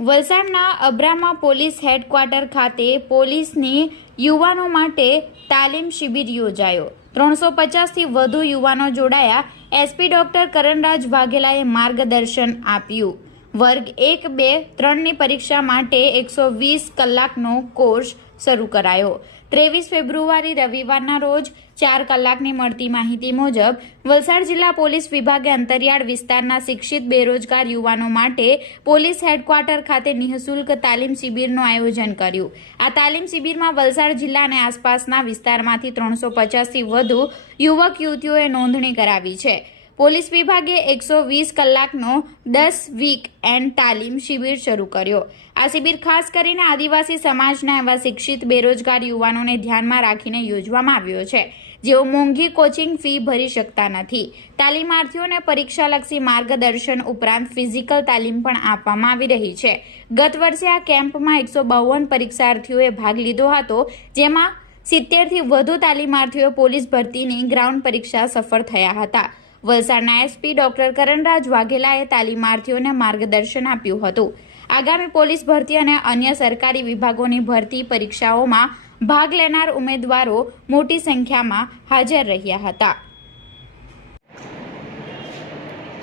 વલસાડના Abrama police headquarter ખાતે પોલીસની યુવાનો માટે તાલીમ શિબિર યોજાયો। 350થી વધુ યુવાનો જોડાયા। એસપી ડોક્ટર કરણરાજ વાઘેલાએ માર્ગદર્શન આપ્યું। વર્ગ 1, 2, 3ની પરીક્ષા માટે 120 કલાકનો કોર્સ શરૂ કરાયો। 23 ફેબ્રુઆરી રવિવારના રોજ 4 કલાકની મળતી માહિતી મુજબ વલસાડ જિલ્લા પોલીસ વિભાગે અંતરિયાળ વિસ્તારના શિક્ષિત બેરોજગાર યુવાનો માટે પોલીસ હેડક્વાર્ટર ખાતે નિઃશુલ્ક તાલીમ શિબિરનું આયોજન કર્યું। આ તાલીમ શિબિરમાં વલસાડ જિલ્લા અને આસપાસના વિસ્તારમાંથી 350થી વધુ યુવક યુવતીઓએ નોંધણી કરાવી છે। પોલીસ વિભાગે 120 કલાકનો 10 વીક એન્ડ તાલીમ શિબિર શરૂ કર્યો। આ શિબિર ખાસ કરીને આદિવાસી સમાજના એવા શિક્ષિત બેરોજગાર યુવાનોને ધ્યાનમાં રાખીને યોજવામાં આવ્યો છે, જેઓ મોંઘી કોચિંગ ફી ભરી શકતા નથી। તાલીમાર્થીઓને પરીક્ષાલક્ષી માર્ગદર્શન ઉપરાંત ફિઝિકલ તાલીમ પણ આપવામાં આવી રહી છે। ગત વર્ષે આ કેમ્પમાં 152 પરીક્ષાર્થીઓએ ભાગ લીધો હતો, જેમાં 70થી વધુ તાલીમાર્થીઓ પોલીસ ભરતીની ગ્રાઉન્ડ પરીક્ષા સફળ થયા હતા। વલસાડના એસપી ડોક્ટર કરણરાજ વાઘેલાએ તાલીમાર્થીઓને માર્ગદર્શન આપ્યું હતું। આગામી પોલીસ ભરતી અને અન્ય સરકારી વિભાગોની ભરતી પરીક્ષાઓમાં ભાગ લેનાર ઉમેદવારો મોટી સંખ્યામાં હાજર રહ્યા હતા।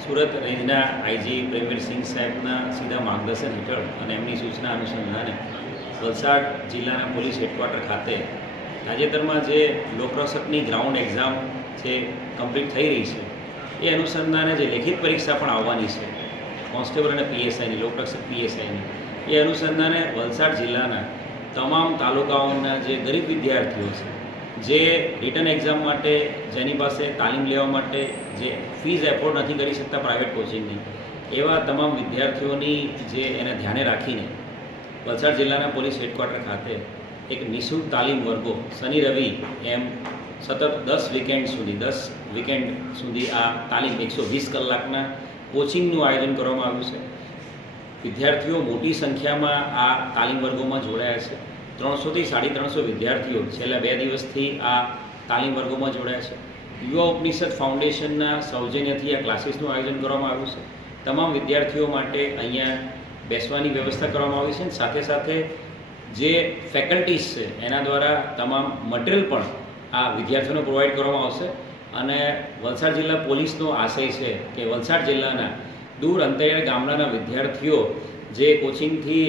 સુરત રેન્જના આઈજી પ્રેમવીરસિંહ સાહેબના સીધા માર્ગદર્શન હેઠળ અને એમની સૂચના અનુસંધાને વલસાડ જિલ્લાના પોલીસ હેડક્વાર્ટર ખાતે તાજેતરમાં જે લોકરક્ષકની ગ્રાઉન્ડ એક્ઝામ જે કમ્પ્લીટ થઈ રહી છે, એ અનુસંધાને જે લેખિત પરીક્ષા પણ આવવાની છે કોન્સ્ટેબલ અને પીએસઆઈની, લોકરક્ષક પીએસઆઈની, એ અનુસંધાને વલસાડ જિલ્લાના તમામ તાલુકાઓના જે ગરીબ વિદ્યાર્થીઓ છે, જે રિટર્ન એક્ઝામ માટે જેની પાસે તાલીમ લેવા માટે જે ફીઝ એફોર્ડ નથી કરી શકતા પ્રાઇવેટ કોચિંગની, એવા તમામ વિદ્યાર્થીઓની જે એને ધ્યાને રાખીને વલસાડ જિલ્લાના પોલીસ હેડક્વાર્ટર ખાતે એક નિઃશુલ્ક તાલીમ વર્ગો શનિ રવિ એમ સતત 10 વીકેન્ડ સુધી આ તાલીમ 120 કલાકના કોચિંગનું આયોજન કરવામાં આવ્યું છે। વિદ્યાર્થીઓ મોટી સંખ્યામાં આ તાલીમ વર્ગોમાં જોડાયા છે। 300થી 350 વિદ્યાર્થીઓ છેલ્લા 2 દિવસથી આ તાલીમ વર્ગોમાં જોડાયા છે। યુવા ઉપનિષદ ફાઉન્ડેશનના સૌજન્યથી આ ક્લાસીસનું આયોજન કરવામાં આવ્યું છે। તમામ વિદ્યાર્થીઓ માટે અહીંયા બેસવાની વ્યવસ્થા કરવામાં આવી છે। સાથે સાથે જે ફેકલ્ટીઝ છે એના દ્વારા તમામ મટીરિયલ પણ આ વિદ્યાર્થીઓને પ્રોવાઈડ કરવામાં આવશે। અને વલસાડ જિલ્લા પોલીસનો આશય છે કે વલસાડ જિલ્લાના દૂર અંતરિયાળ ગામડાના વિદ્યાર્થીઓ જે કોચિંગથી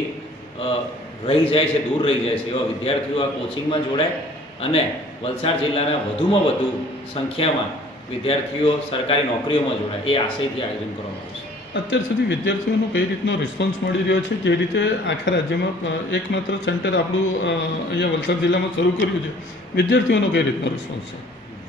રહી જાય છે, દૂર રહી જાય છે, એવા વિદ્યાર્થીઓ આ કોચિંગમાં જોડાય અને વલસાડ જિલ્લાના વધુમાં વધુ સંખ્યામાં વિદ્યાર્થીઓ સરકારી નોકરીઓમાં જોડાય, એ આશયથી આયોજન કરવામાં આવશે। અત્યાર સુધી વિદ્યાર્થીઓનો કઈ રીતનો રિસ્પોન્સ મળી રહ્યો છે, જે રીતે આખા રાજ્યમાં એકમાત્ર સેન્ટર આપણું અહીંયા વલસાડ જિલ્લામાં શરૂ કર્યું છે, વિદ્યાર્થીઓનો કઈ રીતનો રિસ્પોન્સ છે?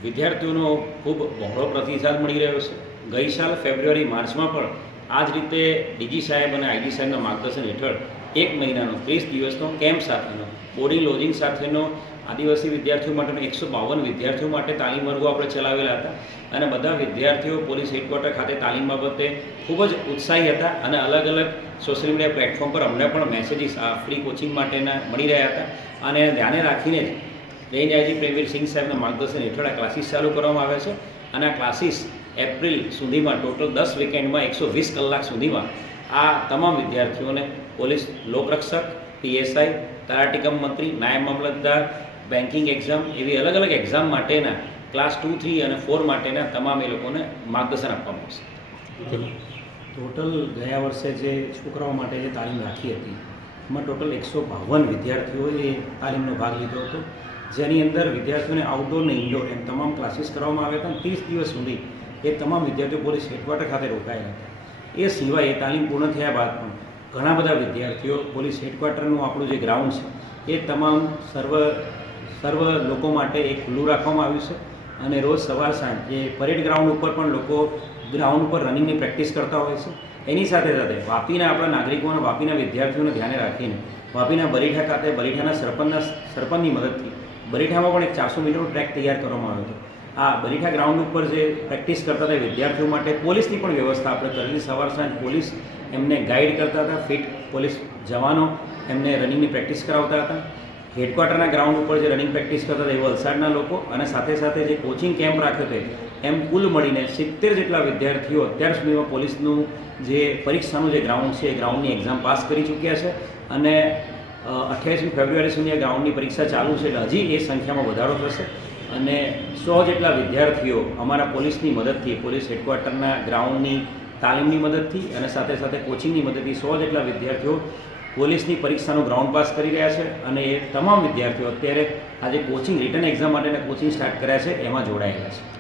વિદ્યાર્થીઓનો ખૂબ બહોળો પ્રતિસાદ મળી રહ્યો છે। ગઈ સાલ ફેબ્રુઆરી માર્ચમાં પણ આ જ રીતે ડીજી સાહેબ અને આઈજી સાહેબના માર્ગદર્શન હેઠળ 1 મહિનાનો 30 દિવસનો કેમ્પ સાથેનો બોર્ડિંગ લોજિંગ સાથેનો આદિવાસી વિદ્યાર્થીઓ માટેનો 152 વિદ્યાર્થીઓ માટે તાલીમ વર્ગો આપણે ચલાવેલા હતા અને બધા વિદ્યાર્થીઓ પોલીસ હેડક્વાર્ટર ખાતે તાલીમ બાબતે ખૂબ જ ઉત્સાહી હતા અને અલગ અલગ સોશિયલ મીડિયા પ્લેટફોર્મ પર અમને પણ મેસેજીસ આ ફ્રી કોચિંગ માટેના મળી રહ્યા હતા અને ધ્યાને રાખીને જ રેન્જ આઈજી પ્રેમવીરસિંહ સાહેબના માર્ગદર્શન હેઠળ આ ક્લાસીસ ચાલુ કરવામાં આવે છે અને આ ક્લાસીસ એપ્રિલ સુધીમાં ટોટલ 10 વીકેન્ડમાં 120 કલાક સુધીમાં આ તમામ વિદ્યાર્થીઓને પોલીસ લોકરક્ષક, પીએસઆઈ, તલાટી કમ મંત્રી, નાયબ મામલતદાર, બેન્કિંગ એક્ઝામ એવી અલગ અલગ એક્ઝામ માટેના ક્લાસ 2, 3 અને 4 માટેના તમામ એ લોકોને માર્ગદર્શન આપવામાં આવશે। ટોટલ ગયા વર્ષે જે છોકરાઓ માટે જે તાલીમ રાખી હતી એમાં ટોટલ 152 વિદ્યાર્થીઓએ તાલીમનો ભાગ લીધો હતો, જેની અંદર વિદ્યાર્થીઓને આઉટડોર અને ઇન્ડોર એમ તમામ ક્લાસીસ કરવામાં આવ્યા હતા। 30 દિવસ સુધી એ તમામ વિદ્યાર્થીઓ પોલીસ હેડક્વાર્ટર ખાતે રોકાયેલા હતા। એ સિવાય એ તાલીમ પૂર્ણ થયા બાદ પણ ઘણા બધા વિદ્યાર્થીઓ પોલીસ હેડક્વાર્ટરનું આપણું જે ગ્રાઉન્ડ છે એ તમામ સર્વ લોકો માટે એ ખુલ્લું રાખવામાં આવ્યું છે અને રોજ સવાર સાંજ એ પરેડ ગ્રાઉન્ડ ઉપર પણ લોકો ગ્રાઉન્ડ પર રનિંગની પ્રેક્ટિસ કરતા હોય છે। એની સાથે સાથે વાપીના આપણા નાગરિકોના, વાપીના વિદ્યાર્થીઓને ધ્યાને રાખીને વાપીના બરીઠા ખાતે બરીઠાના સરપંચની મદદથી બરીઠામાં પણ એક 400 મીટરનો ટ્રેક તૈયાર કરવામાં આવ્યો હતો। આ બરીઠા ગ્રાઉન્ડ ઉપર જે પ્રેક્ટિસ કરતા હતા વિદ્યાર્થીઓ માટે પોલીસની પણ વ્યવસ્થા આપણે કરેલી। સવાર સાંજ પોલીસ એમને ગાઈડ કરતા હતા, ફિટ પોલીસ જવાનો એમને રનિંગની પ્રેક્ટિસ કરાવતા હતા। હેડક્વાર્ટરના ગ્રાઉન્ડ ઉપર જે રનિંગ પ્રેક્ટિસ કરતા હતા એ વલસાડના લોકો અને સાથે સાથે જે કોચિંગ કેમ્પ રાખ્યો હતો એમ કુલ મળીને 70 જેટલા વિદ્યાર્થીઓ અત્યાર સુધીમાં પોલીસનું જે પરીક્ષાનું જે ગ્રાઉન્ડ છે એ ગ્રાઉન્ડની એક્ઝામ પાસ કરી ચૂક્યા છે અને 28મી ફેબ્રુઆરી સુધી આ ગ્રાઉન્ડની પરીક્ષા ચાલુ છે એટલે હજી એ સંખ્યામાં વધારો થશે અને 100 જેટલા વિદ્યાર્થીઓ અમારા પોલીસની મદદથી, પોલીસ હેડક્વાર્ટરના ગ્રાઉન્ડની તાલીમની મદદથી અને સાથે સાથે કોચિંગની મદદથી 100 જેટલા વિદ્યાર્થીઓ પોલીસની પરીક્ષાનું ગ્રાઉન્ડ પાસ કરી રહ્યા છે અને એ તમામ વિદ્યાર્થીઓ અત્યારે આજે કોચિંગ રિટર્ન એક્ઝામ માટેના કોચિંગ સ્ટાર્ટ કર્યા છે એમાં જોડાયેલા છે.